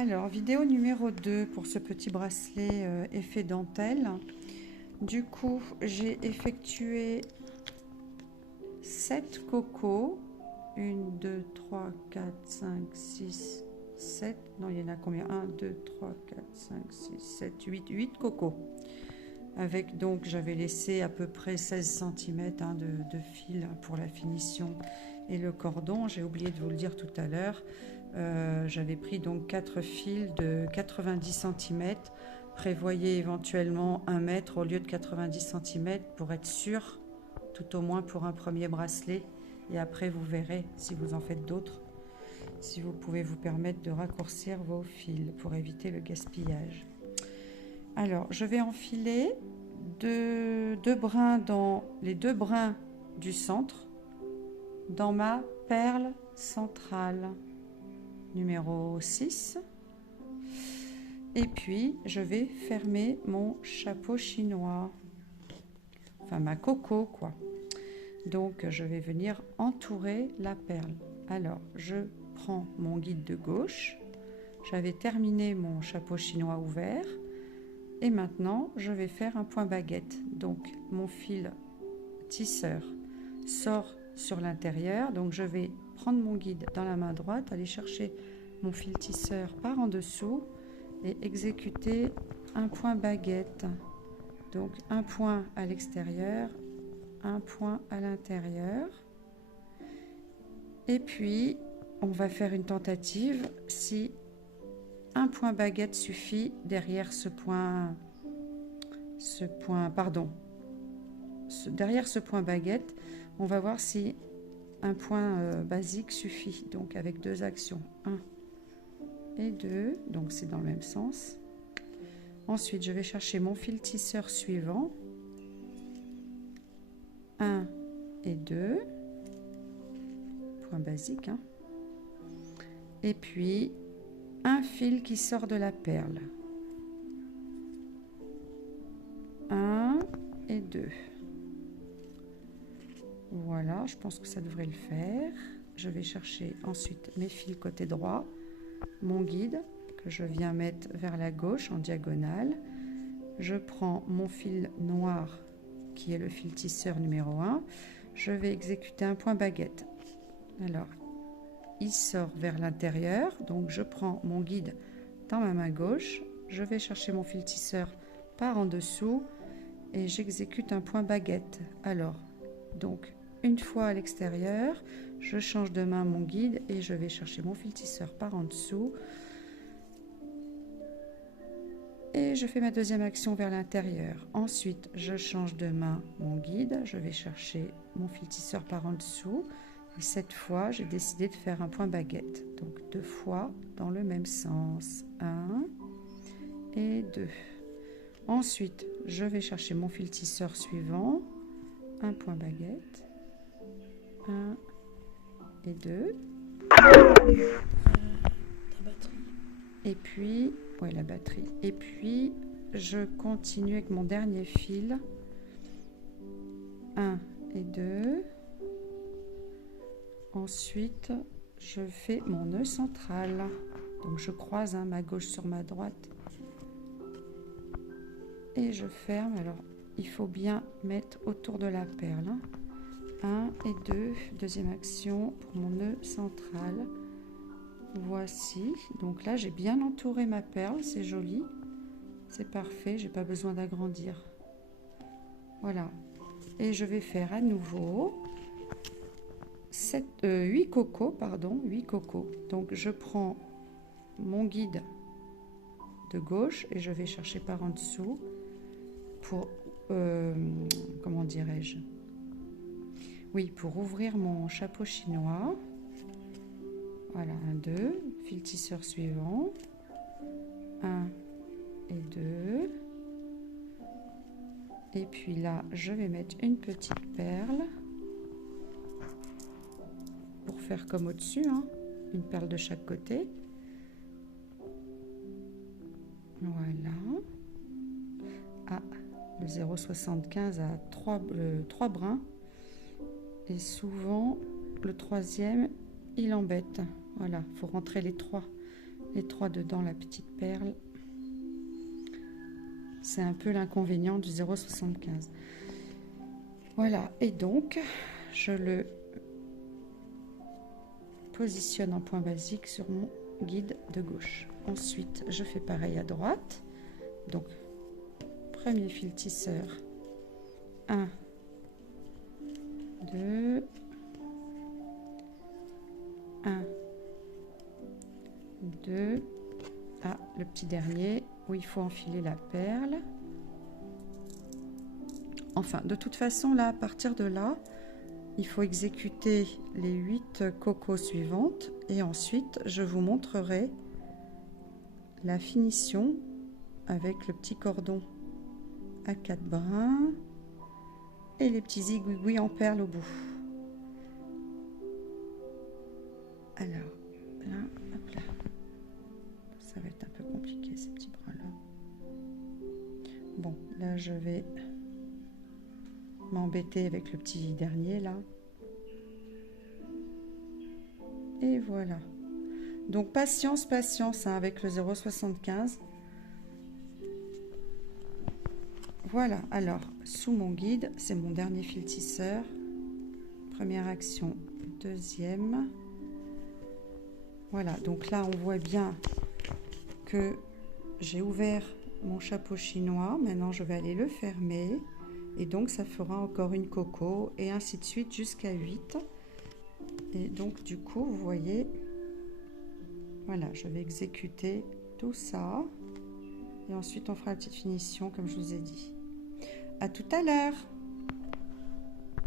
Alors, vidéo numéro 2 pour ce petit bracelet effet dentelle. Du coup, j'ai effectué 7 cocos. 1, 2, 3, 4, 5, 6, 7. Non, il y en a combien? 1, 2, 3, 4, 5, 6, 7, 8. 8 cocos. Avec donc, j'avais laissé à peu près 16 cm de fil pour la finition et le cordon. J'ai oublié de vous le dire tout à l'heure. J'avais pris donc 4 fils de 90 cm. Prévoyez éventuellement 1 mètre au lieu de 90 cm pour être sûr, tout au moins pour un premier bracelet. Et après, vous verrez si vous en faites d'autres, si vous pouvez vous permettre de raccourcir vos fils pour éviter le gaspillage. Alors, je vais enfiler deux brins dans les 2 brins du centre dans ma perle centrale numéro 6. Et puis, je vais fermer mon chapeau chinois. Enfin, ma coco, quoi. Donc, je vais venir entourer la perle. Alors, je prends mon guide de gauche. J'avais terminé mon chapeau chinois ouvert. Et maintenant, je vais faire un point baguette. Donc, mon fil tisseur sort sur l'intérieur. Donc, je vais prendre mon guide dans la main droite, aller chercher mon fil tisseur par en dessous et exécuter un point baguette. Donc, un point à l'extérieur, un point à l'intérieur. Et puis, on va faire une tentative si un point baguette suffit derrière derrière ce point baguette, on va voir si un point basique suffit. Donc avec 2 actions, 1 et 2, donc c'est dans le même sens. Ensuite, je vais chercher mon fil tisseur suivant, 1 et 2, point basique, hein. Et puis un fil qui sort de la perle, 1 et 2. Voilà, je pense que ça devrait le faire. Je vais chercher ensuite mes fils côté droit, mon guide que je viens mettre vers la gauche en diagonale. Je prends mon fil noir qui est le fil tisseur numéro 1. Je vais exécuter un point baguette. Alors, il sort vers l'intérieur, donc je prends mon guide dans ma main gauche. Je vais chercher mon fil tisseur par en dessous et j'exécute un point baguette. Alors, donc, une fois à l'extérieur, je change de main mon guide et je vais chercher mon fil tisseur par en dessous. Et je fais ma deuxième action vers l'intérieur. Ensuite, je change de main mon guide. Je vais chercher mon fil tisseur par en dessous. Et cette fois, j'ai décidé de faire un point baguette. Donc, 2 fois dans le même sens. 1 et 2. Ensuite, je vais chercher mon fil tisseur suivant. Un point baguette. 1 et 2. Et puis, ouais, la batterie. Et puis, je continue avec mon dernier fil. 1 et 2. Ensuite, je fais mon nœud central. Donc, je croise ma gauche sur ma droite. Et je ferme. Alors, il faut bien mettre autour de la perle. 1 et 2. Deuxième action pour mon nœud central. Voici. Donc là, j'ai bien entouré ma perle. C'est joli. C'est parfait. J'ai pas besoin d'agrandir. Voilà. Et je vais faire à nouveau 8 cocos, pardon, 8 cocos. Donc je prends mon guide de gauche et je vais chercher par en dessous pour, comment dirais-je? Oui, pour ouvrir mon chapeau chinois. Voilà, 1, 2, fil tisseur suivant. 1 et 2. Et puis là, je vais mettre une petite perle. Pour faire comme au-dessus, hein, une perle de chaque côté. Voilà. Ah, le 0,75 a 3 brins. Et souvent, le troisième, il embête. Voilà, il faut rentrer les les 3 dedans, la petite perle. C'est un peu l'inconvénient du 0,75. Voilà, et donc je le positionne en point basique sur mon guide de gauche. Ensuite, je fais pareil à droite. Donc, premier fil tisseur, 1, 2, 1, 2, ah, le petit dernier où il faut enfiler la perle. Enfin, de toute façon, là, à partir de là, il faut exécuter les 8 cocos suivantes et ensuite, je vous montrerai la finition avec le petit cordon à 4 brins et les petits zigouigouis en perles au bout. Alors, là, hop là. Ça va être un peu compliqué ces petits brins-là. Bon, là, je vais m'embêter avec le petit dernier là. Et voilà. Donc patience, patience hein, avec le 0,75. Voilà, alors sous mon guide, c'est mon dernier fil tisseur. Première action, deuxième. Voilà, donc là on voit bien que j'ai ouvert mon chapeau chinois. Maintenant je vais aller le fermer. Et donc ça fera encore une coco et ainsi de suite jusqu'à 8. Et donc du coup, vous voyez, voilà, je vais exécuter tout ça. Et ensuite on fera la petite finition comme je vous ai dit. À tout à l'heure!